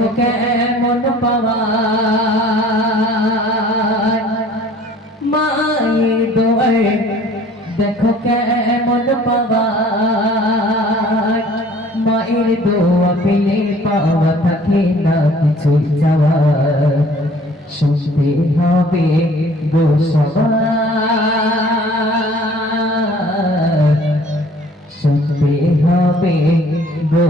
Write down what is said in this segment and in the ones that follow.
দেখো কেমন পাওয়ার মায়ের দোয়ার দেখো কেমন পাওয়ার মায়ের দোয়া পেলে পাওয়া থাকে না কিছু চাওয়া শুনতে হবে গো সবার শুনতে হবে গো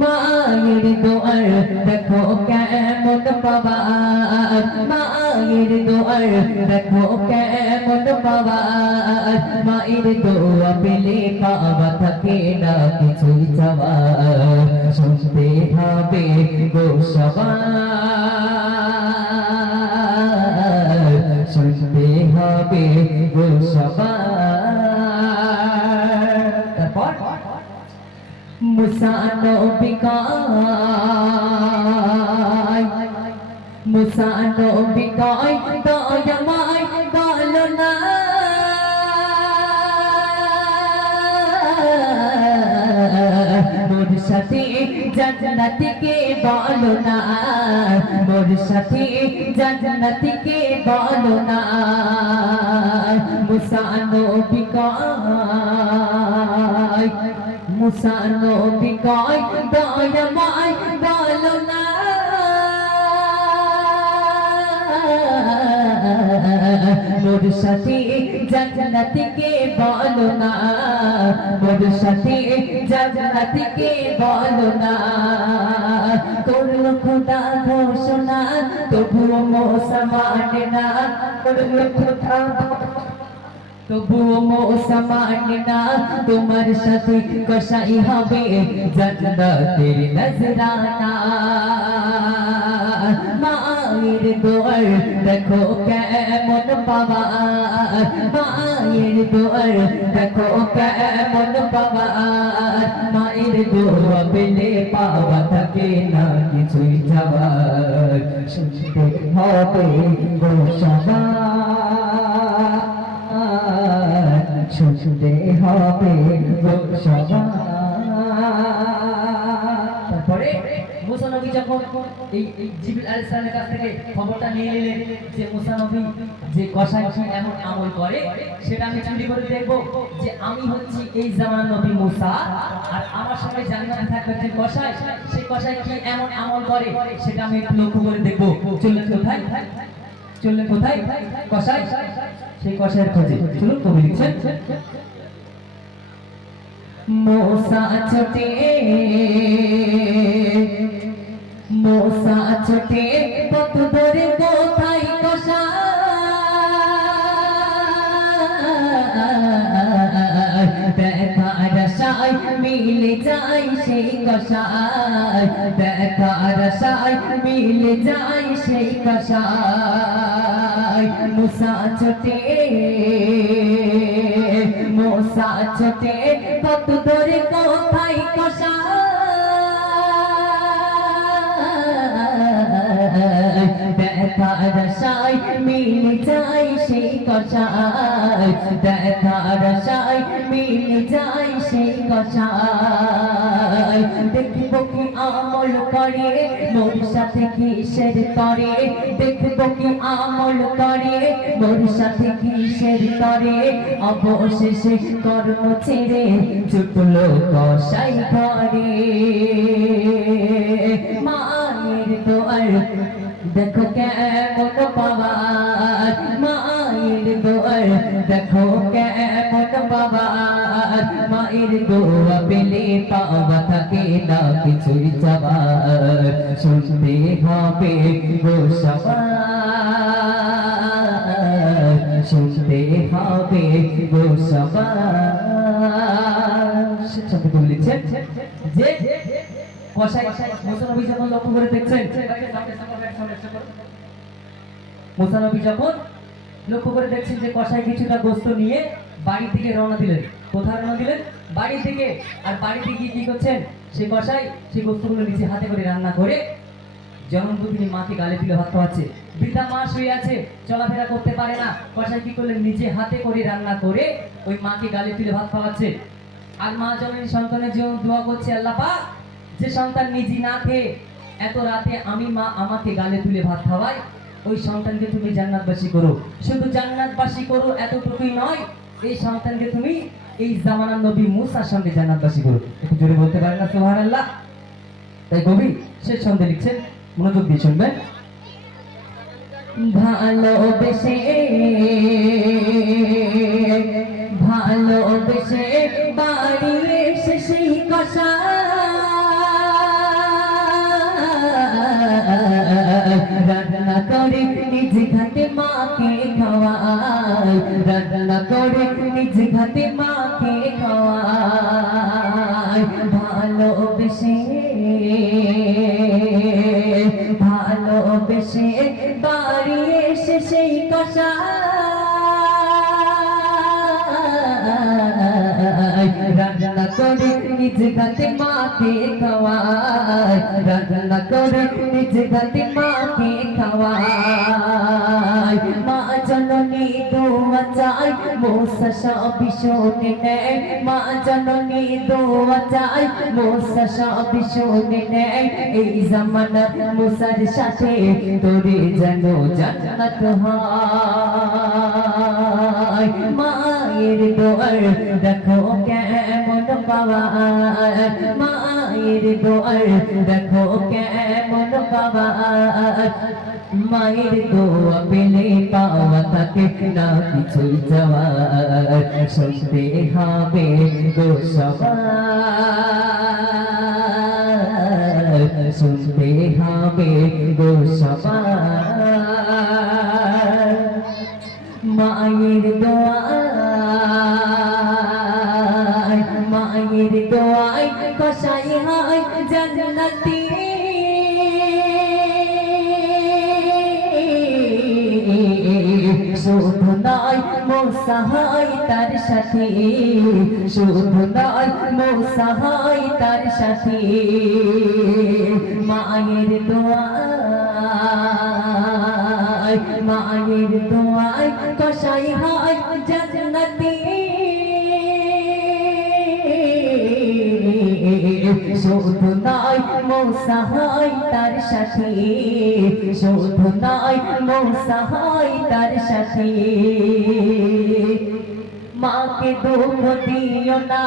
মায়ের দোয়ার দেখো কেমন পাওয়ার মায়ের দোয়ার দেখো কেমন পাওয়ার মায়ের দোয়া পেলে পাওয়া থাকে না কিছু চাওয়া শুনতে হবে গো সবার শুনতে হবে গো সবার তারপর মুসা নবী কয় দয়াময় বলো না মোর সাথে জান্নাতিকে বলো না মোর সাথে জান্নাতিকে বলো না মুসা নবী কয় মুসা নবী কয় দয়াময় বলো না মোর সাথে জান্নাতিকে বলো না মোর সাথে জান্নাতিকে বলো না করলো খোদা ঘোষণা তবুও মুসা মানে না করলো খোদা তবুও মুসা মানে না তোমার সাথে কসাই হবে জান্নাতের নজরানা মায়ের দোয়ার দেখো কেমন পাওয়ার মায়ের দোয়ার দেখো কেমন পাওয়ার মায়ের দোয়া পেলে পাওয়া থাকে না কিছুই যাওয়ার শুনতে হবে গো সবার শুনতে হবে গো সবার তারপরে মুসা নবী যখন এই জিবরিল আলাইহিস সালামের কাছ থেকে খবরটা নিয়ে এলেন যে মুসা নবী যে কসাই কি এমন আমল করে সেটা আমি চুরি করে দেখব যে আমি হচ্ছি এই জামানার নবী মুসা আর আমার সঙ্গে জান্নাতে থাকবে যে কসাই সেই কসাই কি এমন আমল করে সেটা আমি একটু লক্ষ্য করে দেখব চললেন কোথায় কসাই সেই কসাইয়ের খোঁজে চলুন কবি লিখছেন মুসা ছোটে পথ ধরে কোথায় কসাই দেখার আশায় মিলে যায় সেই কসাই দেখার আশায় মিলে যায় সেই কসাই মুসা ছোটে পথ ধরে কোথায় কসাই দেখার আশায় মিলে যায় সেই কসাই দেখার আশায় মিলে যায় সেই কসাই দেখব কি আমল করে মোর সাথে কিসের করে দেখব কি আমল করে মোর সাথে কিসের করে অবশেষে কর্ম ছেড়ে ছুটলো কসাই ঘরে মায়ের দোয়ার দেখো কেমন পাওয়ার মায়ের দোয়ার দেখো কেমন পাওয়ার মায়ের দোয়া পেলে পাওয়া থাকে না কিছুই চাওয়ার শুনতে হবে গো সবার শুনতে হবে গো সবার সাথে বলেছেন যে কসাই মুসা নবী যখন লক্ষ্য করে দেখছেন মুসা নবী যখন লক্ষ্য করে দেখছেন যে কসাই কিছুটা গোস্ত নিয়ে বাড়ি থেকে রওনা দিলেন কোথায় রওনা দিলেন বাড়ি থেকে আর বাড়িতে গিয়ে কি করছেন সেই কসাই সেই গোস্তগুলো নিজে হাতে করে রান্না করে জনমভূমির মাকে গালে দিলে ভাত খাওয়াচ্ছে বৃদ্ধা মা শুয়ে আছে, চলাফেরা করতে পারে না। কসাই কি করলেন, নিজে হাতে করে রান্না করে ওই মাকে গালে তুলে ভাত খাওয়াচ্ছে। আর মা জননী সন্তানের জন্য দোয়া করছে, আল্লাহ পাক যে সন্তান নিজে না খেয়ে এত রাতে আমি মা আমাকে গালে তুলে ভাত খাওয়াই, ওই সন্তানকে তুমি জান্নাতবাসী করো। শুধু জান্নাতবাসী করো এতটুকুই নয়, এই সন্তানকে তুমি এই জামানার নবী মুসার সঙ্গে জান্নাতবাসী করো। একটু জোরে বলতে পারেন না সুবহানাল্লাহ? তাই কবি শেষ ছন্দে লিখছেন, মনোযোগ দিয়ে শুনবেন। ভালোবেসে ভালোবেসে বাড়ি এসে সেই কষা রান্না করে নিজ ঘাটে মাকে খাওয়ায়, রান্না করে নিজ ঘাটে মাকে খাওয়ায়। ভালোবেসে ভালোবেসে বাড়ি এসে সেই কষা রান্না করে নিজ ঘাটে মাকে খাওয়ায়, রান্না করে নিজ ঘাটে মাকে খাওয়ায়। মা জননী দোয়া চাই মুসা সবই শুনে নেয়, মা জননী দোয়া চাই মুসা সবই শুনে নেয়। এই জামানাত মুসার সাথে তোরে যেন জান্নাত হয়। মায়ের দোয়ার দেখো কেমন পাওয়ার, মায়ের দোয়ার দেখো কেমন পাওয়ার। মায়ের দোয়া পেলে পাওয়া থাকে না কিছুই যাওয়ার, শুনতে হবে গো সবার, শুনতে হবে গো সবার। মায়ের দোয়ায় মায়ের দোয়ায় কসাই হয় জান্নাতি, শুধু নয় মুসা হয় তার সাথে, শুধু নয় মুসা হয় তার সাথে। মায়ের দোয়ায় মায়ের দোয়ায় কসাই হয় জান্নাতি, শুধু নয় মুসা হয় তার সাথে, শুধু নয় মুসা হয় তার সাথে। মাকে দুঃখ দিও না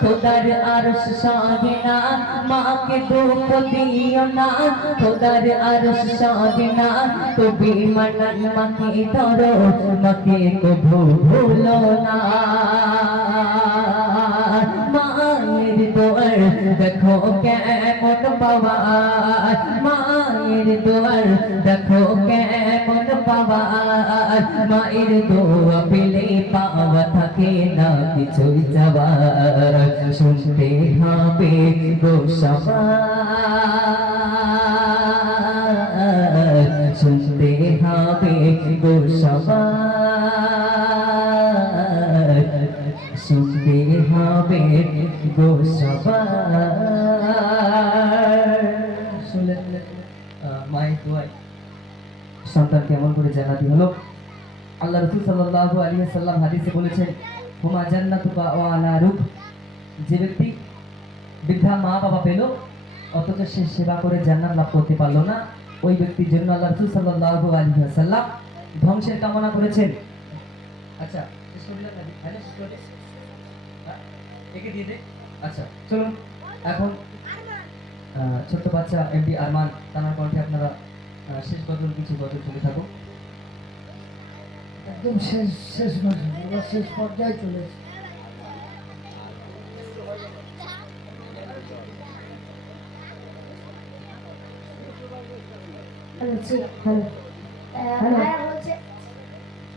খোদার আরশ সহে না, মাকে দুঃখ দিও না খোদার আরশ সহে না। কবি মানান মাকে ধরো, মাকে কভু ভুলো না। মায়ের দোয়ার দেখো কেমন পাওয়ার, মায়ের দোয়ার দেখো কেমন পাওয়ার। মায়ের দোয়া পেলে পাওয়া থাকে না কিছুই যাওয়ার, শুনতে হবে গো সবার, শুনতে হবে গো সবার, শুনতে হবে গো সবার। শুনলেন মায়ের দোয়ায় সন্তান কেমন করে জান্নাতি হলো। আল্লাহ রাসূল সাল্লাল্লাহু আলাইহি ওয়াসাল্লাম হাদিসে বলেছেন, হুমা জান্নাতুকা ওয়া নারুক। যে ব্যক্তি বৃদ্ধা মা বাবা পেল অথচ সে সেবা করে জান্নাত লাভ করতে পারলো না, ওই ব্যক্তির জন্য আল্লাহ রাসূল সাল্লাল্লাহু আলাইহি ওয়াসাল্লাম ধ্বংসের কামনা করেছেন। আচ্ছা শেষ করে দিলাম নাকি? হ্যাঁ শেষ করে দে, একে দিয়ে দে। আচ্ছা চলুন এখন ছোট্ট বাচ্চা এমডি আরমান তানার কণ্ঠে আপনারা শেষ গজল কিছু গজল চলে থাকো। একদম শেষ শেষ মাসে এবার শেষ পর্যায়ে চলেছে।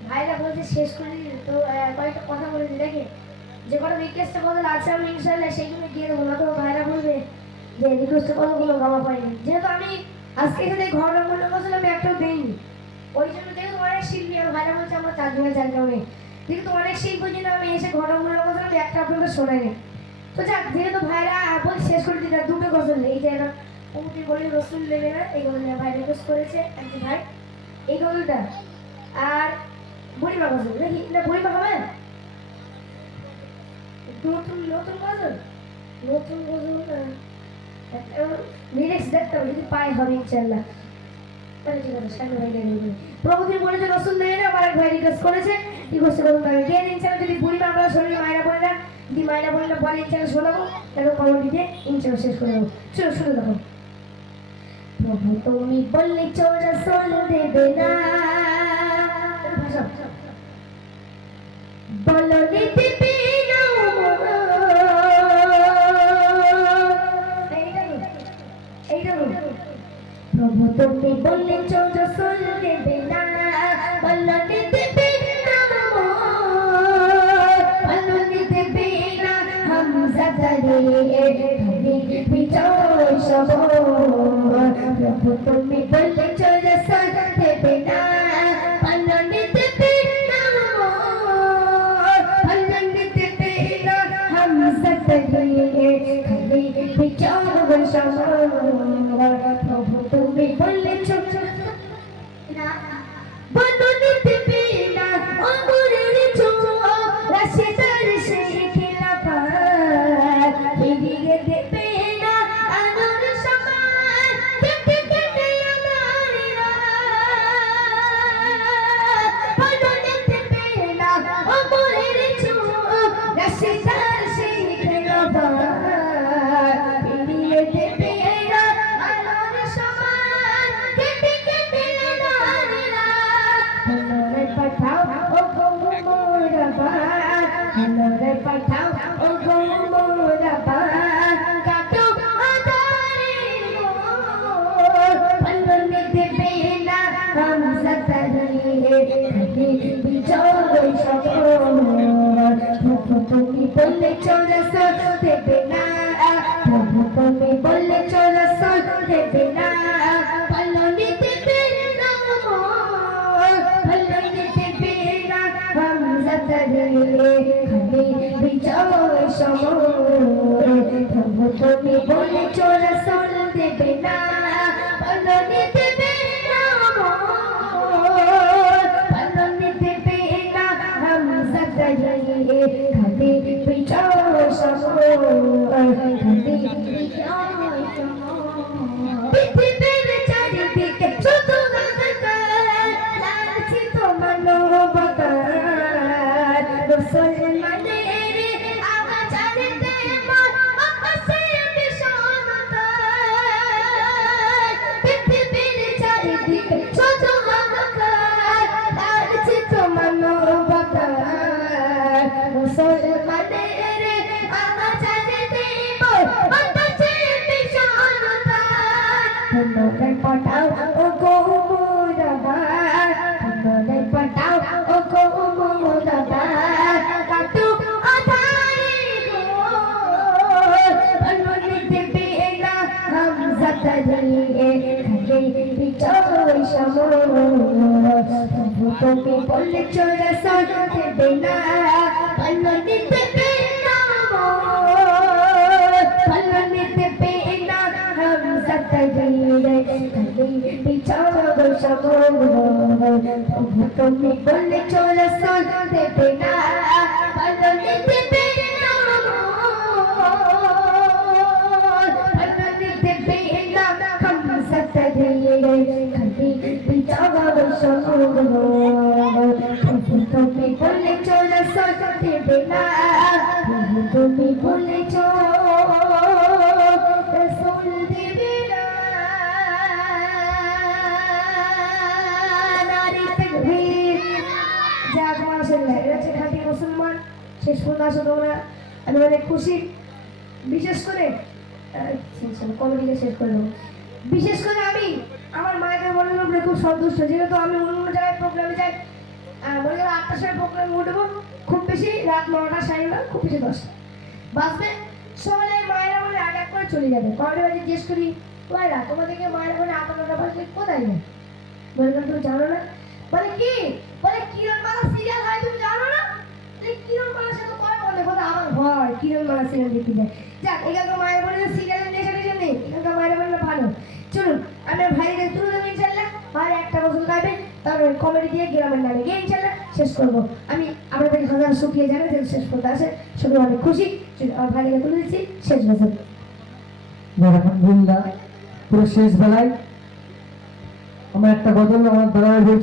ভাইরা বলছে শেষ করে দিন তো কয়েকটা কথা বলে দিই। দেখে যে কোনো রিকোয়েস্টের বদল আছে আমি ইনশাআল্লাহ সেইগুলো দিয়ে দেবো, না তো ভাইরা বলবে যে রিকোয়েস্টের কথাগুলো গাওয়া পাইনি। যেহেতু আমি আজকে এখানে ঘর রঙের বছর আমি একটাও দেইনি, ওই জন্য যেহেতু অনেক শিল্পী আর ভাইরা বলছে আমার 4 জনের 4 জনে, কিন্তু অনেক শিল্পী জন্য আমি এসে ঘর রঙের বছর আমি একটা আপনাদের শোনাইনি। তো যাক, যেহেতু ভাইরা বলছে শেষ করে দিতে, দুটো গজল এই যে প্রমুখী বলি রসুল লেবে না, এই গজল ভাই রিকোয়েস্ট করেছে একটি ভাই, এই গজলটা আর বুড়িমা গজল দেখি না বুড়িমা হবে নতুন নতুন গজল নতুন গজল লিরিক্স দেখতে হবে যদি পাই হবে ইনশাআল্লাহ প্রভুদের বলেছে রসুল দেয় আমার এক ভাই রিকোয়েস্ট করেছে রিকোয়েস্ট করুন আমি দিয়ে দিন যদি বুড়িমা আমরা শরীরে মায়েরা বলে না যদি মায়েরা বলে না বলে ইনশাআল্লাহ শোনাবো তাহলে কমেন্টিতে ইনশাআল্লাহ শেষ করে দেবো শুরু শুরু দেখো প্রভু তুমি বললে চোরা সোল দেবে না বলো নিতে পেলো প্রভু তুমি বললে চোরা সোল দেবে না বলো নিতে পেলো বলো নিতে পেলো হাম জাগারে বিজয় সব প্রভু তুমি বললে চলে দেবে না পালনে দেবে না পালনে দেবে না হাম সতরে খালি বিজয় সব প্রভু তুমি বললে চলে না বলনে দেবে না অমরের চো রাশিদার সেই খেলা পার এদিকে দেবে না আলোর সমান কেটে কেটে আনারিরা বলনে দেবে না অমরের চো রাশিদার সেই খেলা পার এদিকে দেবে না আলোর সমান কেটে কেটে আনারিরা বলনে পাঠাও ও গো মোরা বার বলনে পাঠাও ও গো মোরা বার কাটো আদারে বলনে দেবে না হাম সতরে খালি বিজয় সব প্রভু তুমি বললে চোরা সোল দেবে না প্রভু তুমি বললে চোরা সোল দেবে না বলনে দেবে না বলনে দেবে না হাম সতরে খালি বিজয় সব প্রভু তুমি বললে চোরা সোল দেবে না বলনে দেবে না বলনে দেবে না হাম সতরে খালি বিজয় সব খালি বিজয় সব পৃথিবীর চারিদিকে শুধু লালচিত মানবতা মুসলমানের আচারিতে আকাশে বিষমতা পৃথিবীর চারিদিকে শুধু লালচিত মানবতা মুসলমানের আচারিতে আকাশে বিষমতা তোমরা পটাও ও গো মোরা বার তোমরা পটাও ও গো মোরা বার কাটো আধারে গো বলনে দেবে না হাম সতরে খালি বিজয় সব প্রভু তুমি বললে চোরা সোল দেবে না বলনে দেবে না বলনে দেবে না হাম সতরে খালি বিজয় সব প্রভু তুমি বললে চোরা সোল দেবে না বলনে দেবে না বলনে দেবে না হাম সতরে খালি বিজয় সব প্রভু তুমি বললে চোরা সোল দেবে না প্রভু তুমি বললে চোরা সোল দেবে না নারী তাকবীর যাক মাশাআল্লাহ এরা হচ্ছে খাঁটি মুসলমান শেষ পর্যন্ত আসো তোমরা আমি অনেক খুশি বিশেষ করে কমেডিকে শেষ করে দেবো বিশেষ করে আমি আমার মায়ের মনের উপরে খুব সন্তুষ্ট যেহেতু আমি অন্য জায়গায় প্রোগ্রামে যাই মনে করো 8টার সময় প্রোগ্রামে উঠবো খুব বেশি রাত 9টা 9:30 খুব বেশি 10টা বাসবে সকালে মায়েরা বলে আগে করে চলে যাবে কমেডি বাজে জিজ্ঞেস করি মায়েরা তোমাদেরকে মায়েরা বলে 8টা বাজে কোথায় যায় বললাম তুমি জানো না বলে কি বলে কিরণমালা সিরিয়াল হয় তুমি জানো না কিরণমালা সে তো করে বলে কথা আমার ভয় কিরণমালা সিরিয়াল দেখতে যায় যাক এখানকার মায়ের বলে সিরিয়ালের নেশা টেশা নেই এখানকার মায়ের বলে ভালো চলুন আমরা ভাইকে তুলে দেবো ইনশাল্লাহ ভাই একটা বছর গাইবে তারপরে কমেডি দিয়ে গ্রামের নামে গিয়ে ইনশাল্লাহ শেষ করবো। আমি আপনাদেরকে হাজার শুকিয়ে জানাই যে শেষ করতে আসে, সবাই অনেক খুশি। আমার ভাইকে তুলে দিচ্ছি শেষ বছর। আলহামদুলিল্লাহ, পুরো শেষ বেলায় আমার একটা গজল আমার দাদা